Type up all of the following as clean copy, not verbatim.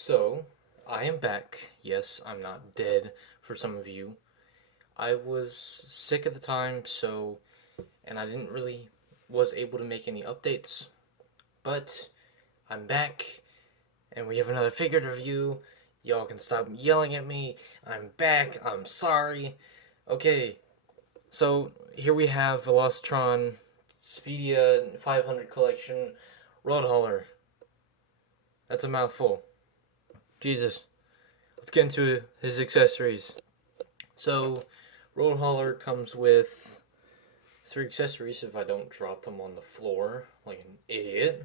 So, I am back. Yes, I'm not dead for some of you. I was sick at the time, and I didn't really was able to make any updates. But I'm back, and we have another figure to review. Y'all can stop yelling at me. I'm back. I'm sorry. Okay, so here we have Velocitron, Speedia500 collection, RoadHauler. That's a mouthful. Jesus. Let's get into his accessories. So, RoadHauler comes with 3 accessories if I don't drop them on the floor like an idiot.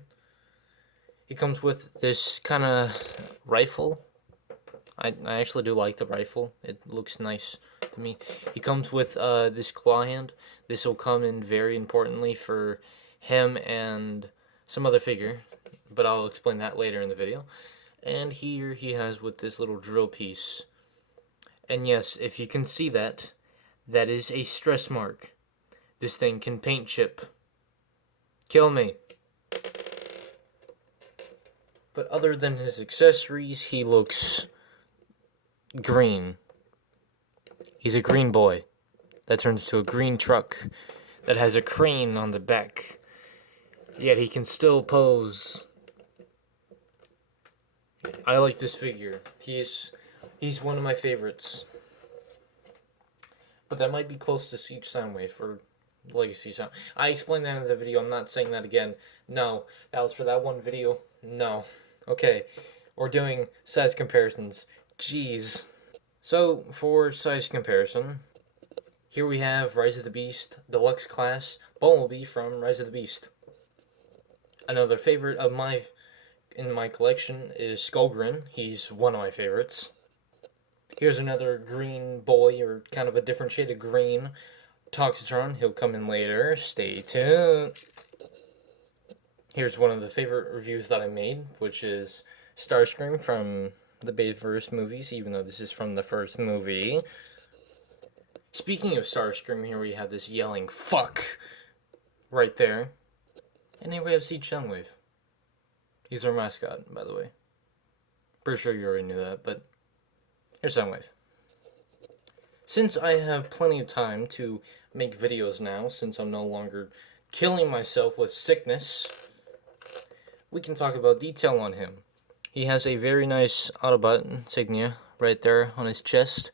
He comes with this kind of rifle. I actually do like the rifle. It looks nice to me. He comes with this claw hand. This will come in very importantly for him and some other figure, but I'll explain that later in the video. And here he has with this little drill piece. And yes, if you can see that, that is a stress mark. This thing can paint chip. Kill me. But other than his accessories, he looks green. He's a green boy that turns to a green truck that has a crane on the back. Yet he can still pose. I like this figure. He's one of my favorites. But that might be close to Siege Soundwave for Legacy Sound. I explained that in the video. I'm not saying that again. No, that was for that one video. No. Okay, we're doing size comparisons. Jeez. So, for size comparison, here we have Rise of the Beast, Deluxe Class, Bumblebee from Rise of the Beast. Another favorite of in my collection is Skullgrin. He's one of my favorites. Here's another green boy, or kind of a different shade of green. Toxitron, he'll come in later. Stay tuned. Here's one of the favorite reviews that I made, which is Starscream from the Bayverse movies, even though this is from the first movie. Speaking of Starscream, here we have this yelling fuck right there. And here we have Siege Soundwave. He's our mascot, by the way. Pretty sure you already knew that, but here's Soundwave. Since I have plenty of time to make videos now, since I'm no longer killing myself with sickness, we can talk about detail on him. He has a very nice Autobot insignia right there on his chest.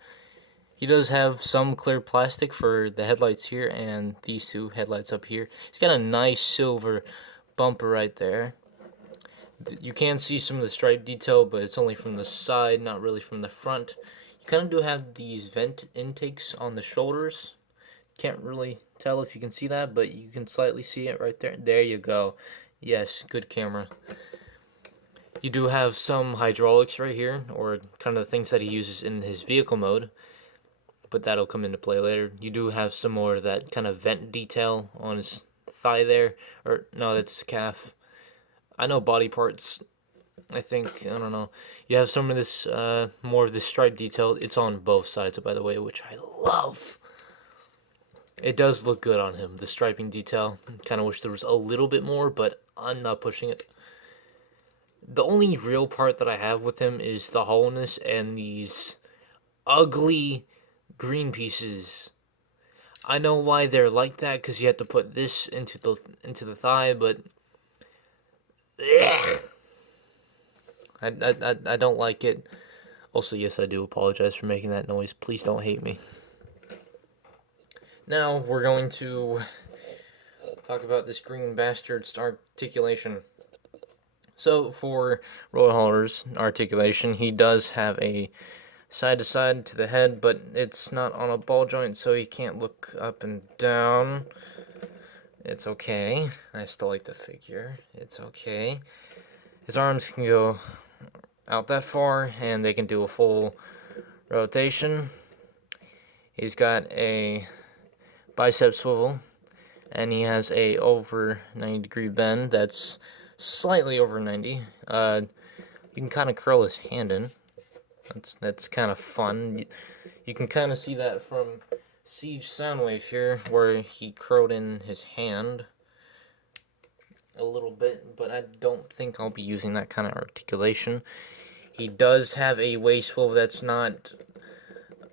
He does have some clear plastic for the headlights here and these two headlights up here. He's got a nice silver bumper right there. You can see some of the stripe detail, but it's only from the side, not really from the front. You kind of do have these vent intakes on the shoulders. Can't really tell if you can see that, but you can slightly see it right there. There you go. Yes, good camera. You do have some hydraulics right here, or kind of the things that he uses in his vehicle mode, but that'll come into play later. You do have some more of that kind of vent detail on his thigh there, or no, that's his calf. I know body parts, I think, I don't know. You have some of this, more of this stripe detail. It's on both sides, by the way, which I love. It does look good on him, the striping detail. Kind of wish there was a little bit more, but I'm not pushing it. The only real part that I have with him is the hollowness and these ugly green pieces. I know why they're like that, because you have to put this into the thigh, but I don't like it. Also, yes, I do apologize for making that noise. Please don't hate me. Now, we're going to talk about this green bastard's articulation. So, for RoadHauler's articulation, he does have a side-to-side to the head, but it's not on a ball joint, so he can't look up and down. It's okay. I still like the figure. It's okay. His arms can go out that far, and they can do a full rotation. He's got a bicep swivel, and he has a over 90-degree bend. That's slightly over 90. You can kind of curl his hand in. That's kind of fun. You can kind of see that from Siege Soundwave here, where he curled in his hand a little bit, but I don't think I'll be using that kind of articulation. He does have a waist swivel that's not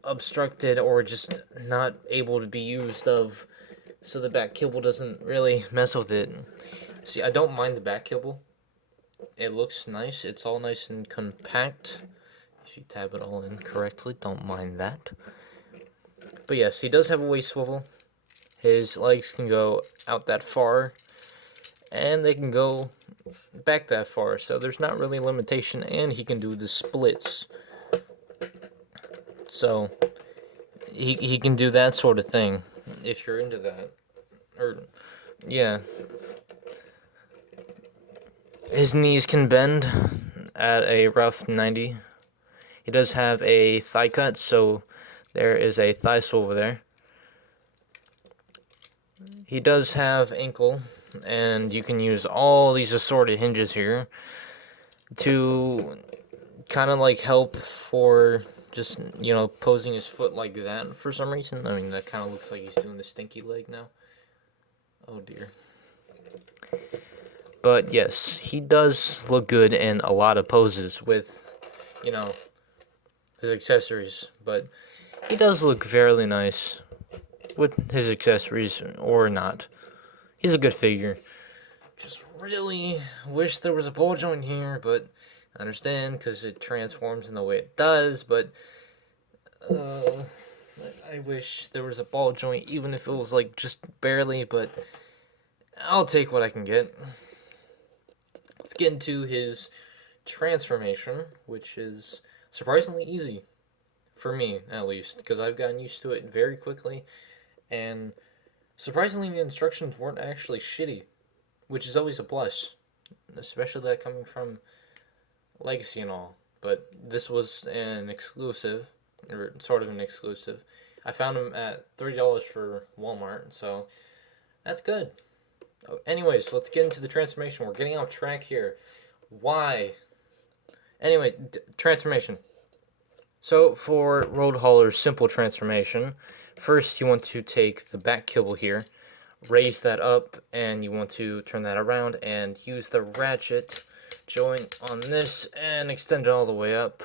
obstructed or just not able to be used of, so the back cable doesn't really mess with it. See, I don't mind the back cable. It looks nice. It's all nice and compact. If you tab it all in correctly, don't mind that. But yes, he does have a waist swivel. His legs can go out that far, and they can go back that far, so there's not really a limitation, and he can do the splits. So he can do that sort of thing if you're into that. Or yeah. His knees can bend at a rough 90. He does have a thigh cut, so there is a thigh swivel there. He does have ankle, and you can use all these assorted hinges here to kind of like help for just, you know, posing his foot like that for some reason. I mean, that kind of looks like he's doing the stinky leg now. Oh dear. But yes, he does look good in a lot of poses with, you know, his accessories. But he does look fairly nice with his accessories or not. He's a good figure. Just really wish there was a ball joint here, but I understand because it transforms in the way it does. But I wish there was a ball joint, even if it was like just barely. But I'll take what I can get. Let's get into his transformation, which is surprisingly easy for me, at least, because I've gotten used to it very quickly, and surprisingly the instructions weren't actually shitty, which is always a plus, especially that coming from Legacy and all. But this was an exclusive, or sort of an exclusive. I found them at $30 for Walmart, so that's good. Anyways, let's get into the transformation. We're getting off track here. Why? Anyway, transformation. So for RoadHauler's simple transformation, first you want to take the back cable here, raise that up, and you want to turn that around and use the ratchet joint on this and extend it all the way up.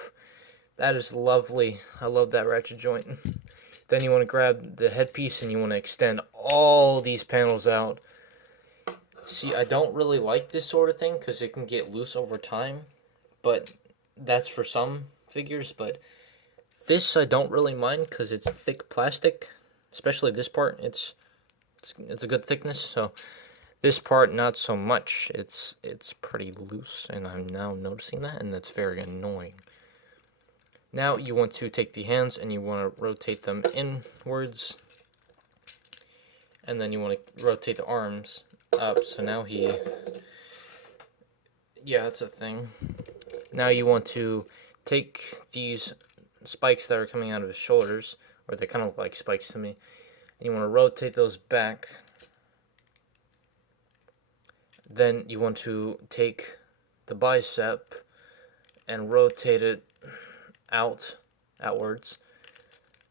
That is lovely. I love that ratchet joint. Then you want to grab the headpiece and you want to extend all these panels out. See, I don't really like this sort of thing because it can get loose over time, but that's for some figures. But this I don't really mind because it's thick plastic, especially this part. It's a good thickness, so this part not so much. It's pretty loose, and I'm now noticing that, and that's very annoying. Now you want to take the hands and you want to rotate them inwards, and then you want to rotate the arms up. So now yeah, that's a thing. Now you want to take these spikes that are coming out of his shoulders, or they kind of look like spikes to me, and you want to rotate those back. Then you want to take the bicep and rotate it outwards,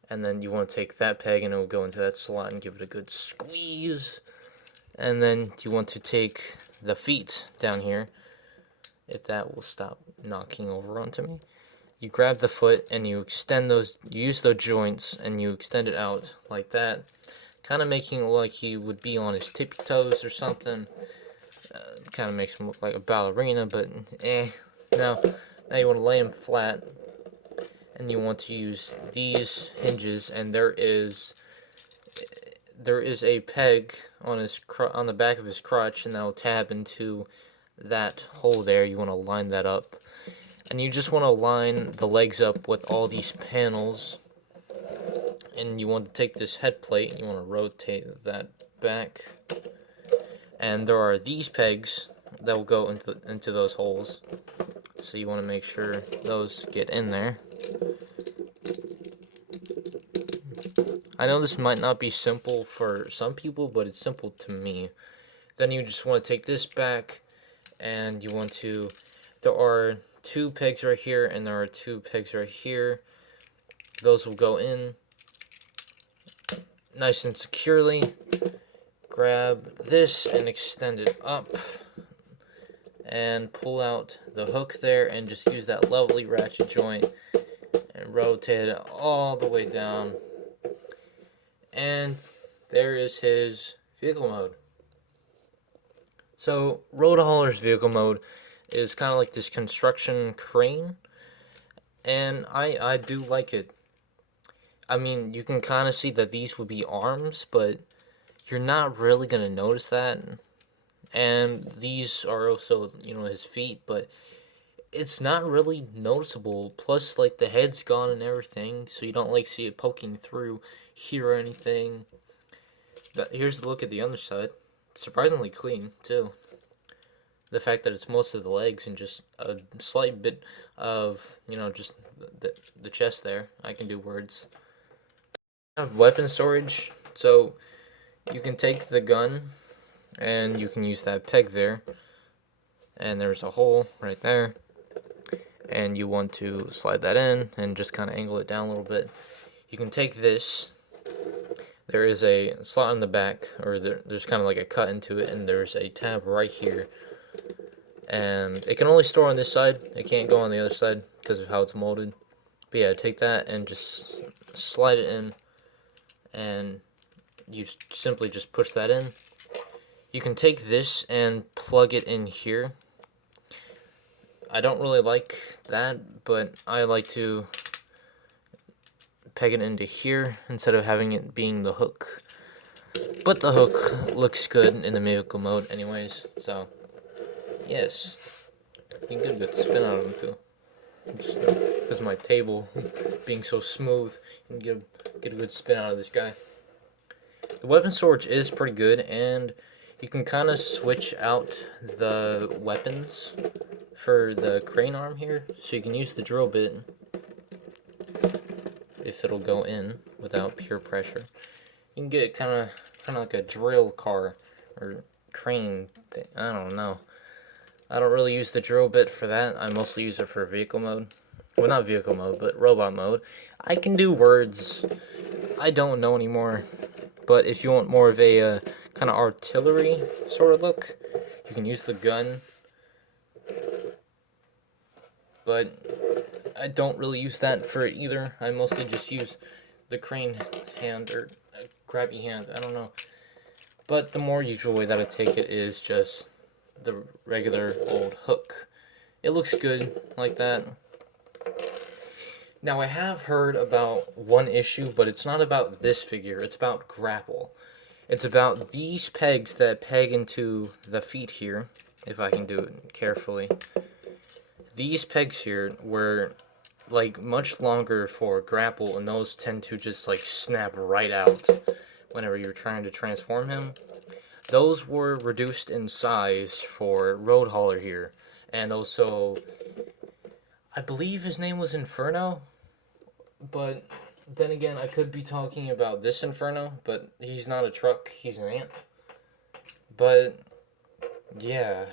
and then you want to take that peg and it will go into that slot and give it a good squeeze. And then you want to take the feet down here, if that will stop knocking over onto me. You grab the foot and you extend those, you use those joints and you extend it out like that, kind of making it look like he would be on his tippy toes or something. Kind of makes him look like a ballerina, but now you want to lay him flat, and you want to use these hinges, and there is a peg on the back of his crotch, and that will tab into that hole there. You want to line that up, and you just want to line the legs up with all these panels, and you want to take this head plate and you want to rotate that back, and there are these pegs that will go into those holes, so you want to make sure those get in there. I know this might not be simple for some people, but it's simple to me. Then you just want to take this back, and you want to, there are 2 pegs right here, and there are 2 pegs right here. Those will go in nice and securely. Grab this and extend it up. and pull out the hook there and just use that lovely ratchet joint and rotate it all the way down. And there is his vehicle mode. So RoadHauler's vehicle mode is kind of like this construction crane, and I do like it. I mean, you can kind of see that these would be arms, but you're not really going to notice that. And these are also, his feet, but it's not really noticeable. Plus, like, the head's gone and everything, so you don't, like, see it poking through here or anything. Here's a look at the underside. Surprisingly clean, too. The fact that it's most of the legs and just a slight bit of, just the chest there. I can do words. I have weapon storage, so you can take the gun and you can use that peg there. And there's a hole right there. And you want to slide that in and just kind of angle it down a little bit. You can take this. There is a slot in the back, or there's kind of like a cut into it, and there's a tab right here. And it can only store on this side. It can't go on the other side because of how it's molded. But yeah, take that and just slide it in, and you simply just push that in. You can take this and plug it in here. I don't really like that, but I like to peg it into here instead of having it being the hook. But the hook looks good in the vehicle mode anyways, so yes. You can get a good spin out of them too. Because of my table being so smooth, you can get a good spin out of this guy. The weapon storage is pretty good, and you can kind of switch out the weapons for the crane arm here. So you can use the drill bit if it'll go in without pure pressure. You can get kind of like a drill car or crane thing. I don't know. I don't really use the drill bit for that. I mostly use it for vehicle mode. Well, not vehicle mode, but robot mode. I can do words. I don't know anymore. But if you want more of a kind of artillery sort of look, you can use the gun. But I don't really use that for it either. I mostly just use the crane hand or a grabby hand. I don't know. But the more usual way that I take it is just the regular old hook. It looks good like that. Now I have heard about one issue, but it's not about this figure. It's about grapple. It's about these pegs that peg into the feet here, if I can do it carefully. These pegs here were like much longer for grapple, and those tend to just like snap right out whenever you're trying to transform him. Those were reduced in size for RoadHauler here, and also I believe his name was Inferno, but then again I could be talking about this Inferno, but he's not a truck, he's an ant. But yeah,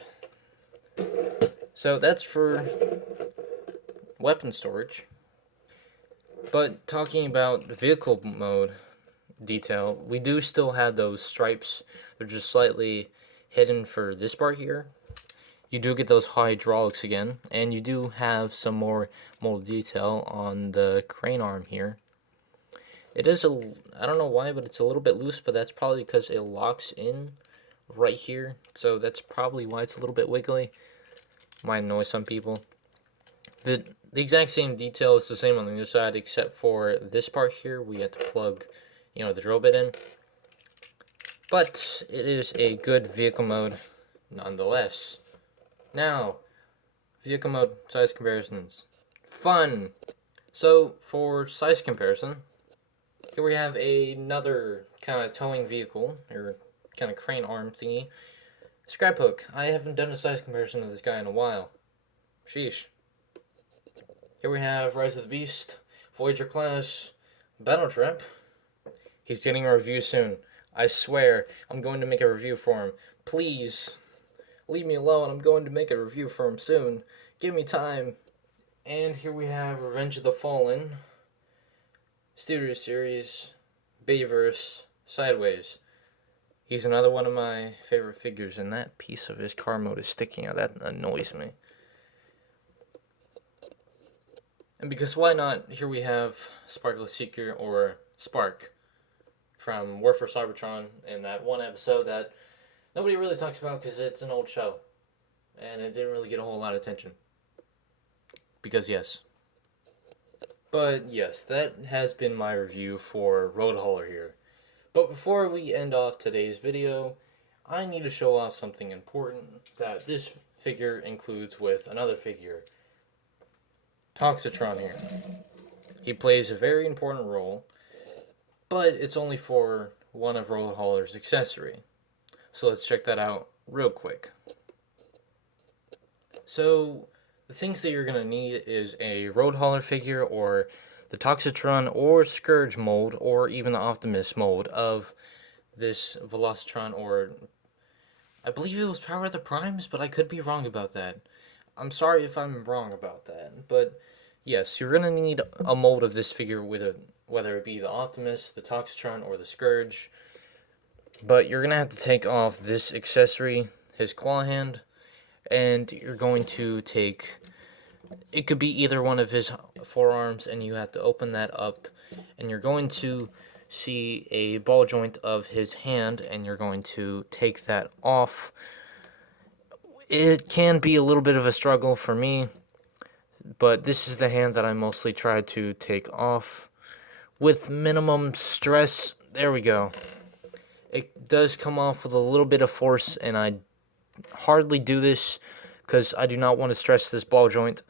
so that's for weapon storage. But talking about vehicle mode detail, we do still have those stripes. They're just slightly hidden for this part here. You do get those hydraulics again, and you do have some more mold detail on the crane arm here. It is I don't know why, but it's a little bit loose, but that's probably because it locks in right here. So that's probably why it's a little bit wiggly. Might annoy some people. The exact same detail is the same on the other side, except for this part here, we have to plug, the drill bit in. But it is a good vehicle mode nonetheless. Now, vehicle mode size comparisons. Fun! So, for size comparison, here we have another kind of towing vehicle, or kind of crane arm thingy. Scrap hook. I haven't done a size comparison of this guy in a while. Sheesh. Here we have Rise of the Beast, Voyager class, Battle Trap. He's getting a review soon. I swear, I'm going to make a review for him. Please, leave me alone. I'm going to make a review for him soon. Give me time. And here we have Revenge of the Fallen, Studio Series, Bayverse, Sideways. He's another one of my favorite figures, and that piece of his car mode is sticking out. That annoys me. And because why not, here we have Sparkless Seeker, or Spark, from War for Cybertron, in that one episode that nobody really talks about because it's an old show. And it didn't really get a whole lot of attention. Because yes. But yes, that has been my review for RoadHauler here. But before we end off today's video, I need to show off something important that this figure includes with another figure. Velocitron here. He plays a very important role, but it's only for one of RoadHauler's accessory. So let's check that out real quick. So the things that you're going to need is a RoadHauler figure, or the Toxitron or Scourge mold, or even the Optimus mold of this Velocitron, or I believe it was Power of the Primes, but I could be wrong about that. I'm sorry if I'm wrong about that, but yes, you're going to need a mold of this figure, whether it be the Optimus, the Toxitron, or the Scourge. But you're going to have to take off this accessory, his claw hand, and you're going to take, it could be either one of his forearms, and you have to open that up, and you're going to see a ball joint of his hand, and you're going to take that off. It can be a little bit of a struggle for me, but this is the hand that I mostly try to take off with minimum stress. There we go. It does come off with a little bit of force, and I hardly do this because I do not want to stress this ball joint.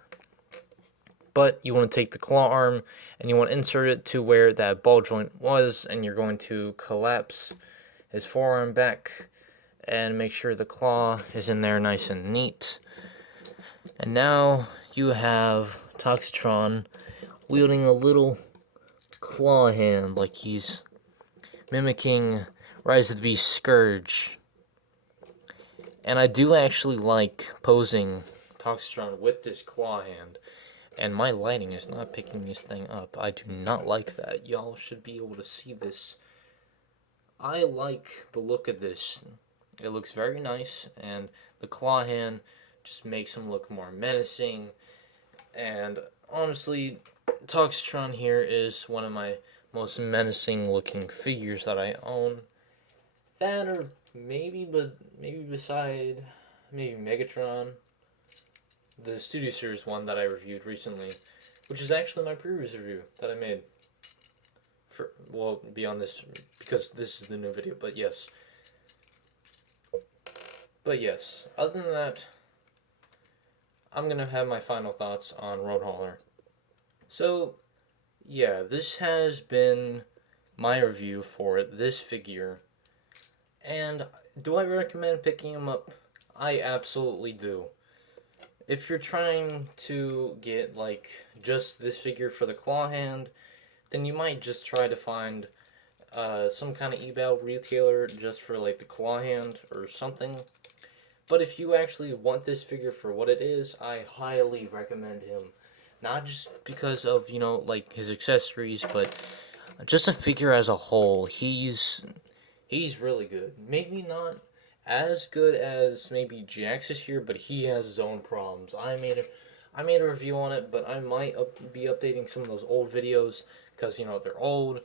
But you want to take the claw arm and you want to insert it to where that ball joint was, and you're going to collapse his forearm back and make sure the claw is in there nice and neat. And now you have Toxitron wielding a little claw hand like he's mimicking Rise of the Beast Scourge. And I do actually like posing Toxitron with this claw hand. And my lighting is not picking this thing up. I do not like that. Y'all should be able to see this. I like the look of this. It looks very nice, and the claw hand just makes him look more menacing. And honestly, Toxitron here is one of my most menacing looking figures that I own. That, or maybe beside Megatron, the Studio Series one that I reviewed recently, which is actually my previous review that I made. Well, beyond this, because this is the new video, but yes. But yes, other than that, I'm going to have my final thoughts on RoadHauler. So, yeah, this has been my review for this figure. And do I recommend picking him up? I absolutely do. If you're trying to get, like, just this figure for the claw hand, then you might just try to find some kind of eBay retailer just for, like, the claw hand or something. But if you actually want this figure for what it is, I highly recommend him. Not just because of, you know, like, his accessories, but just a figure as a whole. He's really good. Maybe not as good as maybe Jax's here, but he has his own problems. I made a review on it, but I might be updating some of those old videos because, you know, they're old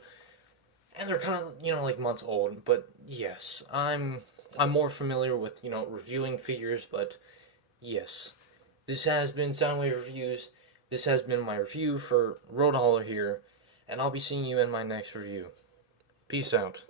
and they're kind of, you know, like months old. But yes, I'm more familiar with, you know, reviewing figures. But yes, this has been Soundwave Reviews. This has been my review for RoadHauler here, and I'll be seeing you in my next review. Peace out.